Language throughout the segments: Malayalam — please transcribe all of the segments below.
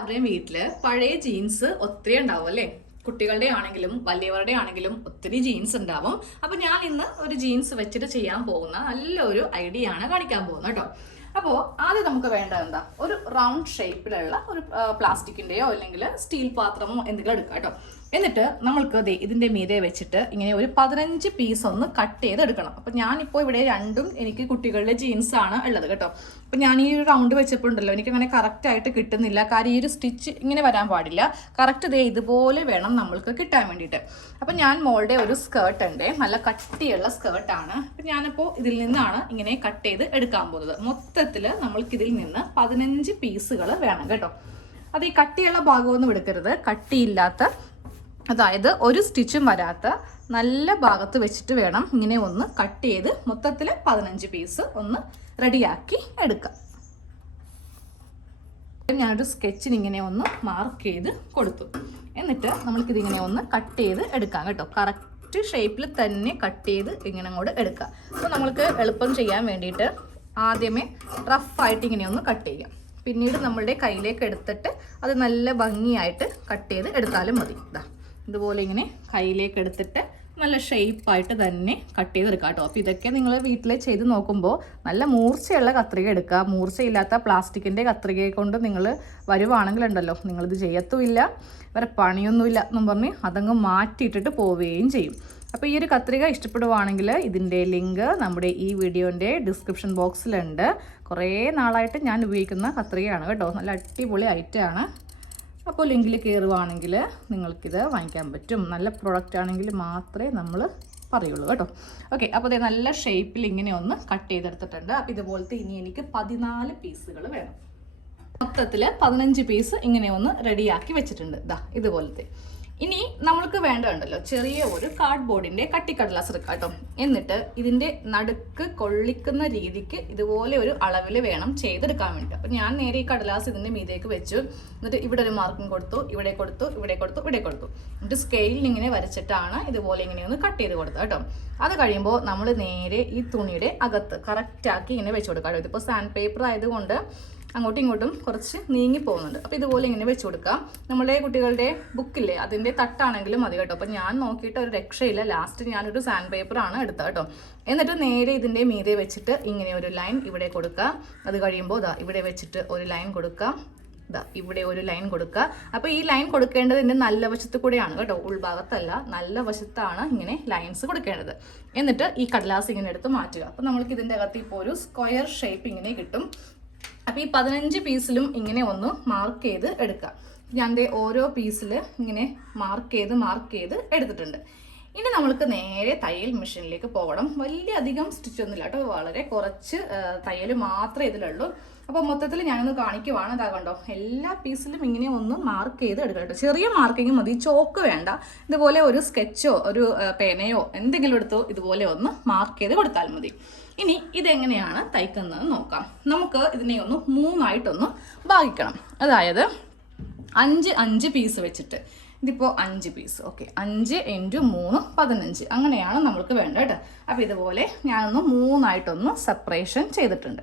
എല്ലാവരുടെയും വീട്ടിൽ പഴയ ജീൻസ് ഒത്തിരി ഉണ്ടാവും അല്ലേ? കുട്ടികളുടെ ആണെങ്കിലും വലിയവരുടെ ആണെങ്കിലും ഒത്തിരി ജീൻസ് ഉണ്ടാവും. അപ്പൊ ഞാൻ ഇന്ന് ഒരു ജീൻസ് വെച്ചിട്ട് ചെയ്യാൻ പോകുന്ന നല്ലൊരു ഐഡിയ ആണ് കാണിക്കാൻ പോകുന്നത് കേട്ടോ. അപ്പോൾ ആദ്യം നമുക്ക് വേണ്ടത് എന്താ? ഒരു റൗണ്ട് ഷേപ്പിലുള്ള ഒരു പ്ലാസ്റ്റിക്കിന്റെയോ അല്ലെങ്കിൽ സ്റ്റീൽ പാത്രമോ എന്തെങ്കിലും എടുക്കുക കേട്ടോ. എന്നിട്ട് നമ്മൾക്ക് ദേ ഇതിന്റെ മീതെ വെച്ചിട്ട് ഇങ്ങനെ ഒരു പതിനഞ്ച് പീസ് ഒന്ന് കട്ട് ചെയ്ത് എടുക്കണം അപ്പൊ ഞാനിപ്പോൾ ഇവിടെ രണ്ടും എനിക്ക് കുട്ടികളുടെ ജീൻസ് ആണ് ഉള്ളത് കേട്ടോ. അപ്പൊ ഞാൻ ഈ ഒരു റൗണ്ട് വെച്ചപ്പോൾ ഉണ്ടല്ലോ എനിക്ക് അങ്ങനെ കറക്റ്റ് ആയിട്ട് കിട്ടുന്നില്ല. കാര്യം ഈ ഒരു സ്റ്റിച്ച് ഇങ്ങനെ വരാൻ പാടില്ല. കറക്റ്റ് ഇതേ ഇതുപോലെ വേണം നമ്മൾക്ക് കിട്ടാൻ വേണ്ടിയിട്ട്. അപ്പോൾ ഞാൻ മോളുടെ ഒരു സ്കേർട്ട് ഉണ്ട്. നല്ല കട്ടിയുള്ള സ്കേർട്ടാണ് അപ്പം ഞാനിപ്പോൾ ഇതിൽ നിന്നാണ് ഇങ്ങനെ കട്ട് ചെയ്ത് എടുക്കാൻ പോകുന്നത്. മൊത്തത്തിൽ നമ്മൾക്കിതിൽ നിന്ന് പതിനഞ്ച് പീസുകൾ വേണം കേട്ടോ. അത് ഈ കട്ടിയുള്ള ഭാഗമൊന്നും എടുക്കരുത്. കട്ടിയില്ലാത്ത അതായത് ഒരു സ്റ്റിച്ചും വരാത്ത നല്ല ഭാഗത്ത് വെച്ചിട്ട് വേണം ഇങ്ങനെ ഒന്ന് കട്ട് ചെയ്ത് മൊത്തത്തിൽ പതിനഞ്ച് പീസ് ഒന്ന് റെഡിയാക്കി എടുക്കാം. ഞാനൊരു സ്കെച്ചിന് ഇങ്ങനെ ഒന്ന് മാർക്ക് ചെയ്ത് കൊടുത്തു. എന്നിട്ട് നമ്മൾക്കിതിങ്ങനെ ഒന്ന് കട്ട് ചെയ്ത് എടുക്കാം കേട്ടോ. കറക്റ്റ് ഷേപ്പിൽ തന്നെ കട്ട് ചെയ്ത് ഇങ്ങനെ അങ്ങോട്ട് എടുക്കാം. അപ്പോൾ നമ്മൾക്ക് എളുപ്പം ചെയ്യാൻ വേണ്ടിയിട്ട് ആദ്യമേ റഫായിട്ട് ഇങ്ങനെ ഒന്ന് കട്ട് ചെയ്യാം. പിന്നീട് നമ്മളുടെ കയ്യിലേക്ക് എടുത്തിട്ട് അത് നല്ല ഭംഗിയായിട്ട് കട്ട് ചെയ്ത് എടുത്താലും മതി. ഇതാ ഇതുപോലെ ഇങ്ങനെ കയ്യിലേക്ക് എടുത്തിട്ട് നല്ല ഷേപ്പായിട്ട് തന്നെ കട്ട് ചെയ്തെടുക്കുക കേട്ടോ. അപ്പോൾ ഇതൊക്കെ നിങ്ങൾ വീട്ടിൽ ചെയ്ത് നോക്കുമ്പോൾ നല്ല മൂർച്ചയുള്ള കത്രിക എടുക്കുക. മൂർച്ചയില്ലാത്ത പ്ലാസ്റ്റിക്കിന്റെ കത്രികയെ കൊണ്ട് നിങ്ങൾ വരുവാണെങ്കിലുണ്ടല്ലോ നിങ്ങളിത് ചെയ്യത്തുമില്ല വേറെ പണിയൊന്നുമില്ല എന്നും പറഞ്ഞ് അതങ്ങ് മാറ്റിയിട്ടിട്ട് പോവുകയും ചെയ്യും. അപ്പോൾ ഈ ഒരു കത്രിക ഇഷ്ടപ്പെടുവാണെങ്കിൽ ഇതിന്റെ ലിങ്ക് നമ്മുടെ ഈ വീഡിയോന്റെ ഡിസ്ക്രിപ്ഷൻ ബോക്സിലുണ്ട് കുറേ നാളായിട്ട് ഞാൻ ഉപയോഗിക്കുന്ന കത്രികയാണ് കേട്ടോ. നല്ല അടിപൊളി ഐറ്റമാണ് അപ്പോൾ ലിങ്കിൽ കയറുവാണെങ്കിൽ നിങ്ങൾക്കിത് വാങ്ങിക്കാൻ പറ്റും. നല്ല പ്രോഡക്റ്റ് ആണെങ്കിൽ മാത്രമേ നമ്മൾ പറയുള്ളൂ കേട്ടോ. ഓക്കെ അപ്പോൾ ഇതേ നല്ല ഷേപ്പിൽ ഇങ്ങനെ ഒന്ന് കട്ട് ചെയ്തെടുത്തിട്ടുണ്ട്. അപ്പോൾ ഇതുപോലത്തെ ഇനി എനിക്ക് പതിനാല് പീസുകൾ വേണം. മൊത്തത്തിൽ പതിനഞ്ച് പീസ് ഇങ്ങനെ ഒന്ന് റെഡിയാക്കി വെച്ചിട്ടുണ്ട്. ഇതാ ഇതുപോലത്തെ. ഇനി നമ്മൾക്ക് വേണ്ടതുണ്ടല്ലോ ചെറിയ ഒരു കാർഡ് ബോർഡിന്റെ കട്ടിക്കടലാസ് എടുക്കാട്ടോ കേട്ടോ. എന്നിട്ട് ഇതിന്റെ നടുക്ക് കൊള്ളിക്കുന്ന രീതിക്ക് ഇതുപോലെ ഒരു അളവിൽ വേണം ചെയ്തെടുക്കാൻ വേണ്ടി അപ്പൊ ഞാൻ നേരെ ഈ കടലാസ് ഇതിന്റെ മീതേക്ക് വെച്ചു. എന്നിട്ട് ഇവിടെ ഒരു മാർക്കും കൊടുത്തു. ഇവിടെ കൊടുത്തു. ഇവിടെ കൊടുത്തു. ഇവിടെ കൊടുത്തു. എന്നിട്ട് സ്കെയിലിൽ ഇങ്ങനെ വരച്ചിട്ടാണ് ഇതുപോലെ ഇങ്ങനെ ഒന്ന് കട്ട് ചെയ്ത് കൊടുത്തത് കേട്ടോ. അത് കഴിയുമ്പോൾ നമ്മൾ നേരെ ഈ തുണിയുടെ അകത്ത് കറക്റ്റാക്കി ഇങ്ങനെ വെച്ച് കൊടുക്കാം കേട്ടോ. ഇതിപ്പോൾ സാൻഡ് പേപ്പർ ആയതുകൊണ്ട് അങ്ങോട്ടും ഇങ്ങോട്ടും കുറച്ച് നീങ്ങി പോകുന്നുണ്ട്. അപ്പോൾ ഇതുപോലെ ഇങ്ങനെ വെച്ച് കൊടുക്കാം. നമ്മുടെ കുട്ടികളുടെ ബുക്കില്ലേ അതിന്റെ തട്ടാണെങ്കിലും മതി കേട്ടോ. അപ്പോൾ ഞാൻ നോക്കിയിട്ട് ഒരു രക്ഷയില്ല. ലാസ്റ്റ് ഞാനൊരു സാൻഡ് പേപ്പറാണ് എടുത്തത് കേട്ടോ. എന്നിട്ട് നേരെ ഇതിന്റെ മീതെ വെച്ചിട്ട് ഇങ്ങനെ ഒരു ലൈൻ ഇവിടെ കൊടുക്കുക. അത് കഴിയുമ്പോൾ ഇതാ ഇവിടെ വെച്ചിട്ട് ഒരു ലൈൻ കൊടുക്കുക. ഇതാ ഇവിടെ ഒരു ലൈൻ കൊടുക്കുക. അപ്പോൾ ഈ ലൈൻ കൊടുക്കേണ്ടത് ഇതിന്റെ നല്ല വശത്ത് കൂടെയാണ് കേട്ടോ. ഉൾഭാഗത്തല്ല നല്ല വശത്താണ് ഇങ്ങനെ ലൈൻസ് കൊടുക്കേണ്ടത്. എന്നിട്ട് ഈ കടലാസ് ഇങ്ങനെ എടുത്ത് മാറ്റുക. അപ്പോൾ നമ്മൾക്ക് ഇതിന്റെ അകത്ത് ഇപ്പോൾ ഒരു സ്ക്വയർ ഷേപ്പ് ഇങ്ങനെ കിട്ടും. അപ്പോൾ ഈ പതിനഞ്ച് പീസിലും ഇങ്ങനെ ഒന്ന് മാർക്ക് ചെയ്ത് എടുക്കുക ഞാൻ ഓരോ പീസിൽ ഇങ്ങനെ മാർക്ക് ചെയ്ത് മാർക്ക് ചെയ്ത് എടുത്തിട്ടുണ്ട്. ഇനി നമ്മൾക്ക് നേരെ തയ്യൽ മെഷീനിലേക്ക് പോകണം. വലിയ അധികം സ്റ്റിച്ച് ഒന്നുമില്ല കേട്ടോ. വളരെ കുറച്ച് തയ്യൽ മാത്രമേ ഇതിലുള്ളൂ. അപ്പോൾ മൊത്തത്തിൽ ഞാനൊന്ന് കാണിക്കുവാണ്. ഇതാ കണ്ടോ എല്ലാ പീസിലും ഇങ്ങനെ ഒന്ന് മാർക്ക് ചെയ്ത് എടുക്കാം കേട്ടോ. ചെറിയ മാർക്കിങ് മതി ചോക്ക് വേണ്ട. ഇതുപോലെ ഒരു സ്കെച്ചോ ഒരു പേനയോ എന്തെങ്കിലും എടുത്തോ ഇതുപോലെ ഒന്ന് മാർക്ക് ചെയ്ത് കൊടുത്താൽ മതി. ഇനി ഇതെങ്ങനെയാണ് തയ്ക്കുന്നത് നോക്കാം. നമുക്ക് ഇതിനെ ഒന്ന് മൂന്നായിട്ടൊന്ന് ഭാഗിക്കണം. അതായത് അഞ്ച് അഞ്ച് പീസ് വെച്ചിട്ട്. ഇതിപ്പോൾ അഞ്ച് പീസ് ഓക്കെ അഞ്ച് ഇന്റു മൂന്ന് പതിനഞ്ച്. അങ്ങനെയാണ് നമ്മൾക്ക് വേണ്ടത് കേട്ടോ. അപ്പോൾ ഇതുപോലെ ഞാനൊന്ന് മൂന്നായിട്ടൊന്ന് സെപ്പറേഷൻ ചെയ്തിട്ടുണ്ട്.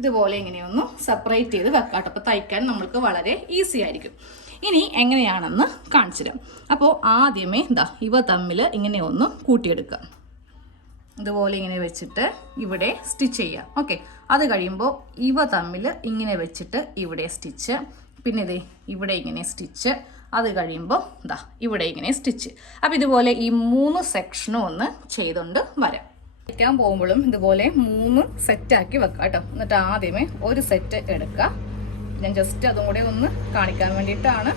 ഇതുപോലെ ഇങ്ങനെയൊന്ന് സെപ്പറേറ്റ് ചെയ്ത് വെക്കാം കേട്ടോ അപ്പോൾ തയ്ക്കാൻ നമ്മൾക്ക് വളരെ ഈസി ആയിരിക്കും. ഇനി എങ്ങനെയാണെന്ന് കാണിച്ചു തരാം. അപ്പോൾ ആദ്യമേ ഇതാ ഇവ തമ്മിൽ ഇങ്ങനെ ഒന്ന് കൂട്ടിയെടുക്കുക ഇതുപോലെ ഇങ്ങനെ വെച്ചിട്ട് ഇവിടെ സ്റ്റിച്ച് ചെയ്യാം. ഓക്കെ അത് കഴിയുമ്പോൾ ഇവ തമ്മിൽ ഇങ്ങനെ വെച്ചിട്ട് ഇവിടെ സ്റ്റിച്ച് പിന്നെ ഇതേ ഇവിടെ ഇങ്ങനെ സ്റ്റിച്ച് അത് കഴിയുമ്പോൾ ഇതാ ഇവിടെ ഇങ്ങനെ സ്റ്റിച്ച് അപ്പോൾ ഇതുപോലെ ഈ മൂന്ന് സെക്ഷനും ഒന്ന് ചെയ്തുകൊണ്ട് വരാം. വയ്ക്കാൻ പോകുമ്പോഴും ഇതുപോലെ മൂന്ന് സെറ്റാക്കി വെക്കാം കേട്ടോ എന്നിട്ട് ആദ്യമേ ഒരു സെറ്റ് എടുക്കുക ഞാൻ ജസ്റ്റ് അതും കൂടെ ഒന്ന് കാണിക്കാൻ വേണ്ടിയിട്ടാണ്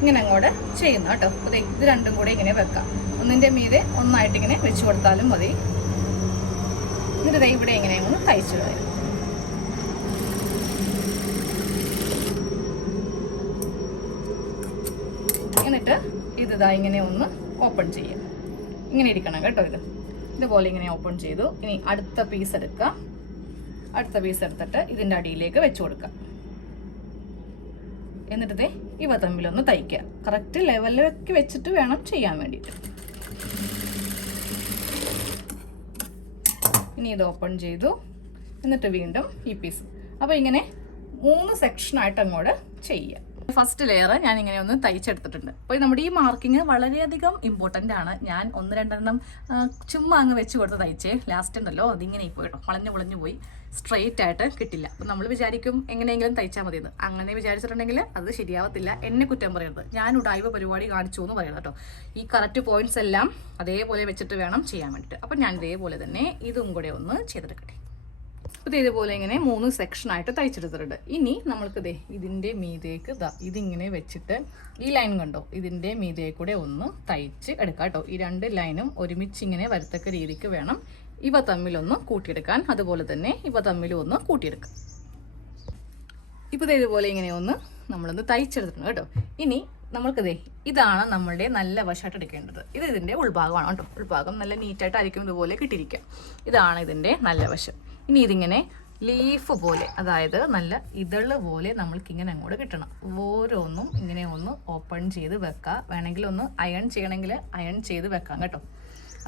ഇങ്ങനെ അങ്ങോട്ട് ചെയ്യുന്നത് കേട്ടോ അപ്പോൾ ഇത് രണ്ടും കൂടെ ഇങ്ങനെ വെക്കാം. ഒന്നിന്റെ മീതെ ഒന്നായിട്ട് ഇങ്ങനെ വെച്ച് കൊടുത്താലും മതി. എന്നിട്ട് ഇവിടെ ഇങ്ങനെ ഒന്ന് തയ്ച്ചു എന്നിട്ട് ഇത് ഇതാ ഇങ്ങനെ ഒന്ന് ഓപ്പൺ ചെയ്യുക ഇങ്ങനെ ഇരിക്കണം കേട്ടോ ഇത്. ഇതുപോലെ ഇങ്ങനെ ഓപ്പൺ ചെയ്തു. ഇനി അടുത്ത പീസ് എടുക്കുക അടുത്ത പീസ് എടുത്തിട്ട് ഇതിന്റെ അടിയിലേക്ക് വെച്ച് കൊടുക്കാം. എന്നിട്ട് ദേ ഇവ തമ്മിലൊന്ന് തയ്ക്കുക. കറക്റ്റ് ലെവലിലേക്ക് വെച്ചിട്ട് വേണം ചെയ്യാൻ വേണ്ടിയിട്ട്. ഇനി ഇത് ഓപ്പൺ ചെയ്തു. എന്നിട്ട് വീണ്ടും ഈ പീസ് അപ്പോൾ ഇങ്ങനെ മൂന്ന് സെക്ഷനായിട്ട് അങ്ങോട്ട് ചെയ്യുക. ഫസ്റ്റ് ലെയർ ഞാൻ ഇങ്ങനെ ഒന്ന് തയ്ച്ചെടുത്തിട്ടുണ്ട്. അപ്പോൾ നമ്മുടെ ഈ മാർക്കിങ് വളരെയധികം ഇമ്പോർട്ടന്റ് ആണ്. ഞാൻ ഒന്ന് രണ്ടെണ്ണം ചുമ്മാ അങ്ങ് വെച്ച് കൊടുത്ത് തയ്ച്ചേ. ലാസ്റ്റ് ഉണ്ടല്ലോ അതിങ്ങനെ പോയി കേട്ടോ. വളഞ്ഞു വളഞ്ഞു പോയി. സ്ട്രെയിറ്റ് ആയിട്ട് കിട്ടില്ല. അപ്പം നമ്മൾ വിചാരിക്കും എങ്ങനെയെങ്കിലും തയ്ച്ചാൽ മതിയെന്ന്. അങ്ങനെ വിചാരിച്ചിട്ടുണ്ടെങ്കിൽ അത് ശരിയാവത്തില്ല. എന്നെ കുറ്റം പറയരുത്. ഞാൻ ഉടായ്പ പരിപാടി കാണിച്ചു എന്ന് പറയുന്നത് കേട്ടോ. ഈ കറക്റ്റ് പോയിന്റ്സ് എല്ലാം അതേപോലെ വെച്ചിട്ട് വേണം ചെയ്യാൻ വേണ്ടിയിട്ട്. അപ്പം ഞാൻ ഇതേപോലെ തന്നെ ഇതും കൂടെ ഒന്ന് ചെയ്തെടുക്കട്ടെ. ഇത് ഇതേപോലെ ഇങ്ങനെ മൂന്ന് സെക്ഷൻ ആയിട്ട് തയ്ച്ചെടുത്തിട്ടുണ്ട്. ഇനി നമ്മൾക്ക് ദേ ഇതിന്റെ മീതേക്ക് ദാ ഇതിങ്ങനെ വെച്ചിട്ട് ഈ ലൈൻ കണ്ടോ? ഇതിന്റെ മീതേ കൂടെ ഒന്ന് തയ്ച്ച് എടുക്കാം കേട്ടോ. ഈ രണ്ട് ലൈനും ഒരുമിച്ച് ഇങ്ങനെ വരത്തക്ക രീതിക്ക് വേണം ഇവ തമ്മിലൊന്ന് കൂട്ടിയെടുക്കാൻ. അതുപോലെ തന്നെ ഇവ തമ്മിലും ഒന്ന് കൂട്ടിയെടുക്കാം. ഇപ്പോൾ ഇതുപോലെ ഇങ്ങനെ ഒന്ന് നമ്മളൊന്ന് തയ്ച്ചെടുത്തിട്ടുണ്ട് കേട്ടോ. ഇനി നമ്മൾക്കിതേ ഇതാണ് നമ്മളുടെ നല്ല വശമായിട്ട് എടുക്കേണ്ടത്. ഇത് ഇതിന്റെ ഉൾഭാഗമാണ് കേട്ടോ. ഉൾഭാഗം നല്ല നീറ്റായിട്ടായിരിക്കും ഇതുപോലെ കിട്ടിയിരിക്കുക. ഇതാണ് ഇതിന്റെ നല്ല വശം. ഇനി ഇതിങ്ങനെ ലീഫ് പോലെ അതായത് നല്ല ഇതൾ പോലെ നമ്മൾക്ക് ഇങ്ങനെ അങ്ങോട്ട് കിട്ടണം. ഓരോന്നും ഇങ്ങനെ ഒന്ന് ഓപ്പൺ ചെയ്ത് വെക്കുക വേണമെങ്കിൽ ഒന്ന് അയൺ ചെയ്യണമെങ്കിൽ അയൺ ചെയ്ത് വെക്കാം കേട്ടോ.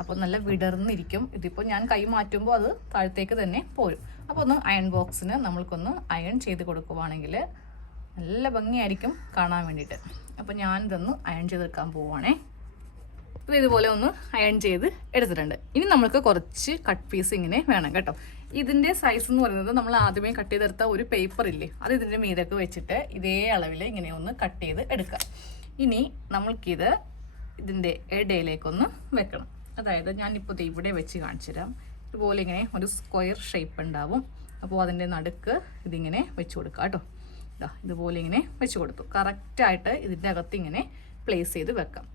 അപ്പോൾ നല്ല വിടർന്നിരിക്കും. ഇതിപ്പോൾ ഞാൻ കൈ മാറ്റുമ്പോൾ അത് താഴത്തേക്ക് തന്നെ പോരും. അപ്പോൾ ഒന്ന് അയൺ ബോക്സിന് നമ്മൾക്കൊന്ന് അയൺ ചെയ്ത് കൊടുക്കുവാണെങ്കിൽ നല്ല ഭംഗിയായിരിക്കും കാണാൻ വേണ്ടിയിട്ട്. അപ്പോൾ ഞാനിതൊന്ന് അയൺ ചെയ്തെടുക്കാൻ പോവുകയാണേ അപ്പോൾ ഇതുപോലെ ഒന്ന് അയൺ ചെയ്ത് എടുത്തിട്ടുണ്ട്. ഇനി നമ്മൾക്ക് കുറച്ച് കട്ട് പീസ് ഇങ്ങനെ വേണം കേട്ടോ. ഇതിന്റെ സൈസ് എന്ന് പറയുന്നത് നമ്മൾ ആദ്യമേ കട്ട് ചെയ്തെടുത്ത ഒരു പേപ്പർ ഇല്ലേ അത് ഇതിന്റെ മീതൊക്കെ വെച്ചിട്ട് ഇതേ അളവിൽ ഇങ്ങനെ ഒന്ന് കട്ട് ചെയ്ത് എടുക്കാം ഇനി നമ്മൾക്കിത് ഇതിന്റെ ഇടയിലേക്കൊന്ന് വെക്കണം. അതായത് ഞാനിപ്പോൾ ഇവിടെ വെച്ച് കാണിച്ചു തരാം ഇതുപോലെ ഇങ്ങനെ ഒരു സ്ക്വയർ ഷേപ്പ് ഉണ്ടാവും. അപ്പോൾ അതിന്റെ നടുക്ക് ഇതിങ്ങനെ വെച്ച് കൊടുക്കുക കേട്ടോ. ഇതാ ഇതുപോലെ ഇങ്ങനെ വെച്ച് കൊടുത്തു. കറക്റ്റായിട്ട് ഇതിന്റെ അകത്ത് ഇങ്ങനെ പ്ലേസ് ചെയ്ത് വെക്കാം.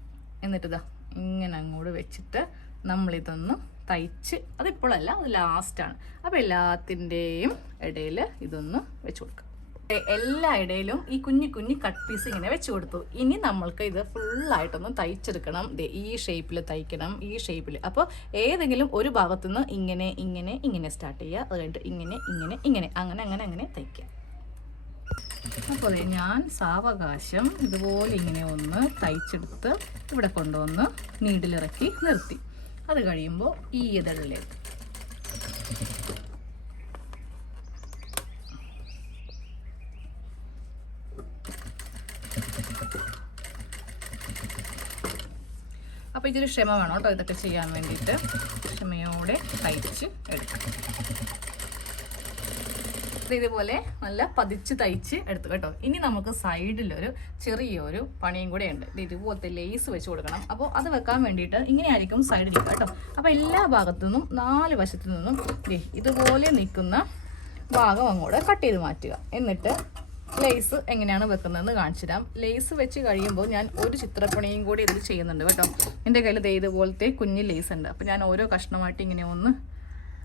എന്നിട്ട് ഇതാ ഇങ്ങനെ അങ്ങോട്ട് വെച്ചിട്ട് നമ്മളിതൊന്ന് തയ്ച്ച് അതിപ്പോഴല്ല അത് ലാസ്റ്റാണ് അപ്പോൾ എല്ലാത്തിന്റെയും ഇടയിൽ ഇതൊന്ന് വെച്ച് കൊടുക്കാം. എല്ലാ ഇടയിലും ഈ കുഞ്ഞു കുഞ്ഞു കട്ട് പീസ് ഇങ്ങനെ വെച്ച് കൊടുത്തു. ഇനി നമ്മൾക്ക് ഇത് ഫുള്ളായിട്ടൊന്ന് തയ്ച്ചെടുക്കണം. ഈ ഷേപ്പിൽ തയ്ക്കണം ഈ ഷേപ്പിൽ അപ്പോൾ ഏതെങ്കിലും ഒരു ഭാഗത്തുനിന്ന് ഇങ്ങനെ ഇങ്ങനെ ഇങ്ങനെ സ്റ്റാർട്ട് ചെയ്യുക. അത് ഇങ്ങനെ ഇങ്ങനെ ഇങ്ങനെ അങ്ങനെ അങ്ങനെ അങ്ങനെ തയ്ക്കുക. അപ്പോൾ ഞാൻ സാവകാശം ഇതുപോലെ ഇങ്ങനെ ഒന്ന് തയ്ച്ചെടുത്ത് ഇവിടെ കൊണ്ടുവന്ന് നീഡിലിറക്കി നിർത്തി. അത് കഴിയുമ്പോൾ ഈ ഇതളിലേക്ക്. അപ്പോൾ ഇതൊരു ക്ഷമ വേണം കേട്ടോ ഇതൊക്കെ ചെയ്യാൻ വേണ്ടിയിട്ട്. ക്ഷമയോടെ തയ്ച്ച് എടുക്കാം. ഇത് ഇതുപോലെ നല്ല പതിച്ച് തയ്ച്ച് എടുത്തു കേട്ടോ. ഇനി നമുക്ക് സൈഡിലൊരു ചെറിയൊരു പണിയും കൂടെ ഉണ്ട്. ഇത് ഇതുപോലത്തെ ലേസ് വെച്ച് കൊടുക്കണം. അപ്പോൾ അത് വെക്കാൻ വേണ്ടിയിട്ട് ഇങ്ങനെയായിരിക്കും സൈഡിൽ കേട്ടോ. അപ്പോൾ എല്ലാ ഭാഗത്തു നിന്നും നാല് വശത്തു നിന്നും ഇതുപോലെ നിൽക്കുന്ന ഭാഗം അങ്ങോട്ട് കട്ട് ചെയ്ത് മാറ്റുക. എന്നിട്ട് ലേസ് എങ്ങനെയാണ് വെക്കുന്നതെന്ന് കാണിച്ചു തരാം. ലേസ് വെച്ച് കഴിയുമ്പോൾ ഞാൻ ഒരു ചിത്രപ്പണിയും കൂടി ഇതിൽ ചെയ്യുന്നുണ്ട് കേട്ടോ. എന്റെ കയ്യിൽ ഇതേതുപോലത്തെ കുഞ്ഞ് ലേസ് ഉണ്ട്. അപ്പോൾ ഞാൻ ഓരോ കഷ്ണമായിട്ട് ഇങ്ങനെ ഒന്ന്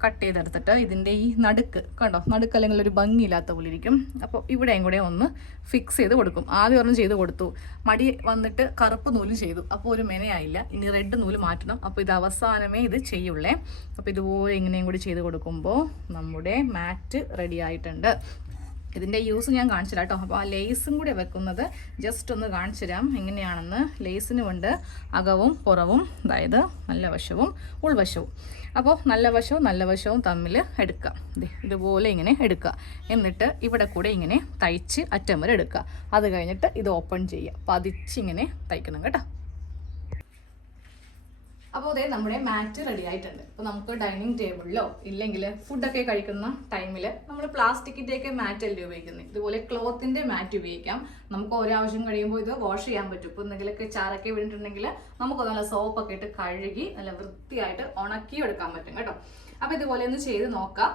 കട്ട് ചെയ്തെടുത്തിട്ട് ഇതിന്റെ ഈ നടുക്ക് കണ്ടോ? നടുക്ക് അല്ലെങ്കിൽ ഒരു ഭംഗിയില്ലാത്ത പോലെ ഇരിക്കും. അപ്പോൾ ഇവിടെയും കൂടെ ഒന്ന് ഫിക്സ് ചെയ്ത് കൊടുക്കും. ആദ്യം ഒരെണ്ണം ചെയ്ത് കൊടുത്തു. മടി വന്നിട്ട് കറുപ്പ് നൂൽ ചെയ്തു. അപ്പോൾ ഒരു മെനയായില്ല. ഇനി റെഡ് നൂൽ മാറ്റണം. അപ്പോൾ ഇത് അവസാനമേ ഇത് ചെയ്യുള്ളേ. അപ്പോൾ ഇതുപോലെ ഇങ്ങനെയും കൂടി ചെയ്ത് കൊടുക്കുമ്പോൾ നമ്മുടെ മാറ്റ് റെഡി ആയിട്ടുണ്ട്. ഇതിന്റെ യൂസ് ഞാൻ കാണിച്ചു കേട്ടോ. അപ്പോൾ ആ ലേസും കൂടെ വെക്കുന്നത്. ജസ്റ്റ് ഒന്ന് കാണിച്ചു തരാം. എങ്ങനെയാണെന്ന് ലേസിന് കൊണ്ട് അകവും പുറവും അതായത് നല്ല വശവും ഉൾവശവും. അപ്പോൾ നല്ല വശവും നല്ല വശവും തമ്മിൽ എടുക്കുക. ഇതുപോലെ ഇങ്ങനെ എടുക്കുക. എന്നിട്ട് ഇവിടെ കൂടെ ഇങ്ങനെ തയ്ച്ച് അറ്റം വരെ എടുക്കുക. അത് കഴിഞ്ഞിട്ട് ഇത് ഓപ്പൺ ചെയ്യുക. പതിച്ചിങ്ങനെ തയ്ക്കണം കേട്ടോ. അപ്പോൾ അതേ നമ്മുടെ മാറ്റ് റെഡി ആയിട്ടുണ്ട് അപ്പോൾ നമുക്ക് ഡൈനിങ് ടേബിളിലോ ഇല്ലെങ്കിൽ ഫുഡൊക്കെ കഴിക്കുന്ന ടൈമിൽ നമ്മൾ പ്ലാസ്റ്റിക്കിന്റെയൊക്കെ മാറ്റ് അല്ലേ ഉപയോഗിക്കുന്നത് ഇതുപോലെ ക്ലോത്തിന്റെ മാറ്റ് ഉപയോഗിക്കാം. നമുക്ക് ഓരോ ആവശ്യം കഴിയുമ്പോൾ ഇത് വാഷ് ചെയ്യാൻ പറ്റും. ഇപ്പോൾ എന്തെങ്കിലുമൊക്കെ ചാരൊക്കെ വീണിട്ടുണ്ടെങ്കിൽ നമുക്ക് നല്ല സോപ്പൊക്കെ ഇട്ട് കഴുകി നല്ല വൃത്തിയായിട്ട് ഉണക്കി എടുക്കാൻ പറ്റും കേട്ടോ. അപ്പോൾ ഇതുപോലെ ഒന്ന് ചെയ്ത് നോക്കാം.